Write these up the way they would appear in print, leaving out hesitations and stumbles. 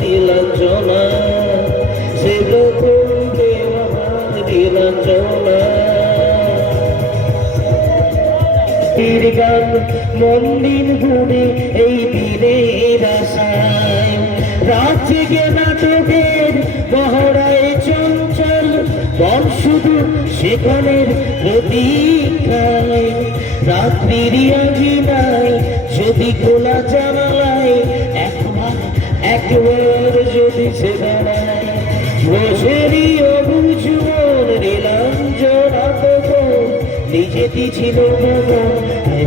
নীলাঞ্জনা সে প্রথম নীলাঞ্জনা গান মন্দির ঘুরে এই দিনের আশায় রাত জেগে নাটকের মহড়ায় চঞ্চল মন শুধু সেখানের প্রতীক্ষায় রাত্রির আঙিনায় যদি খোলা জানালায় একবার যদি সে বেড়ায় বসেরই অবুঝ মন নীলাঞ্জনা তখন নিজেটি ছিল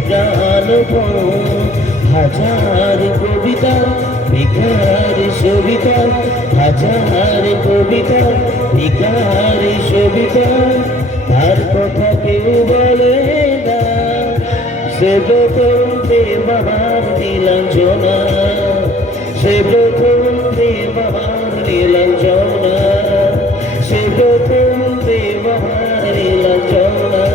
প্রাণপণ হাজার কবিতা বেকার সবিতা হাজার কবিতা বেকার সবিতা তার কথা কেউ বলে না সে প্রথম প্রেমার নীলাঞ্জনা সে প্রথম প্রেমার নীলাঞ্জনা সে প্রথম প্রেমার নীলাঞ্জনা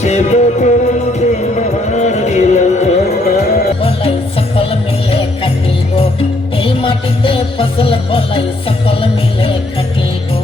সে প্রথম প্রেমার নীলাঞ্জনা বলাই সকল মিলে খাটি গো এই মাটিতে ফসল বলাই সকল মিলে খাটি গো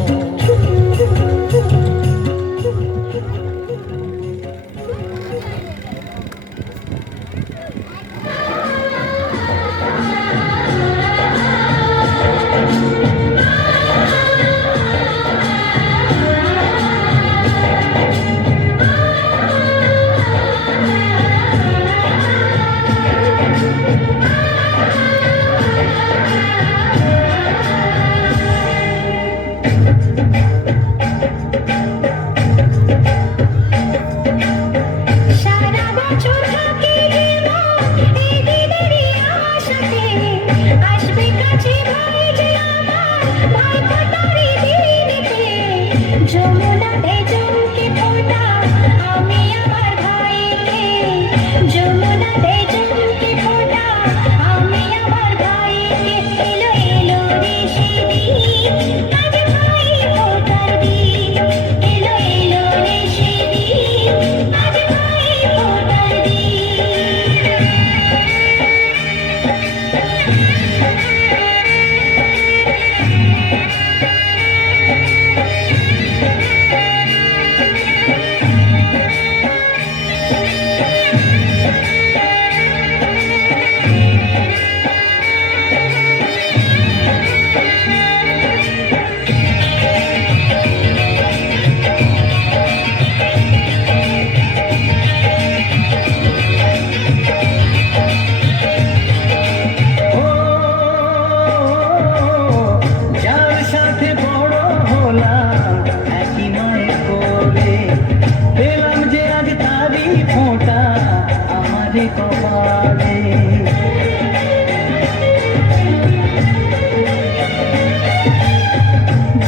কপালে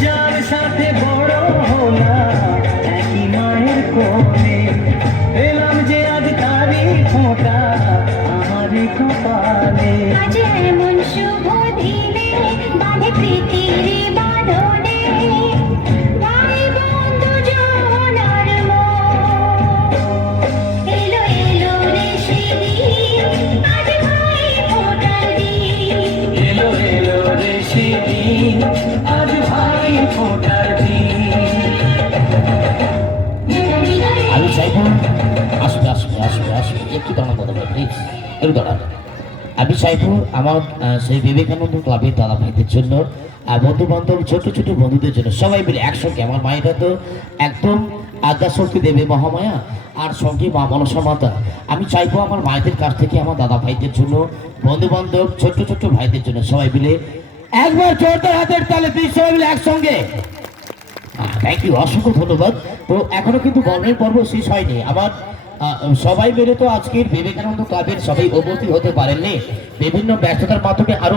যার সাথে বড় হলাম একই মায়ের কোলে পেলাম যে আজ তারি ফোঁটা আমার কপালে আজ এমন শুভ দিনে বাঁধে প্রীতির বাঁধনে ভাই বন্ধু জোহরার মন এলো এলো রে সেদিন আজ ভাই ফোঁটার দিন এলো এলো রে সেদিন আজ ভাই ফোঁটার দিন আমি চাইবো আসবে আসবে আসবে আসবে একটু দাঁড়ান দাদা ভাই প্লিজ একটু দাঁড়ান আমি চাইবো আমার সেই বিবেকানন্দ ক্লাবের দাদা ভাইদের জন্য বন্ধু বান্ধব ছোট ছোট বন্ধুদের জন্য সবাই মিলে একসঙ্গে আমার মায়েরা তো একদম আদ্যা শক্তি দেবে মহামায়া আর সঙ্গে মা মনসা মাতা আমি চাইবো আমার মায়েদের কাছ থেকে আমার দাদা ভাইদের জন্য বন্ধু বান্ধব ছোট্ট ছোট্ট ভাইদের জন্য সবাই মিলে একবার জোরদার হাতের তালে প্লিজ সবাই মিলে একসঙ্গে থ্যাংক ইউ অসংখ্য ধন্যবাদ। তো এখনো কিন্তু বর্ণের পর্ব শেষ হয়নি আমার সবাই মিলে তো আজকের বিবেকানন্দ ক্লাবের সবাই উপস্থিত হতে পারেননি বিভিন্ন ব্যস্ততার মাধ্যমে আরো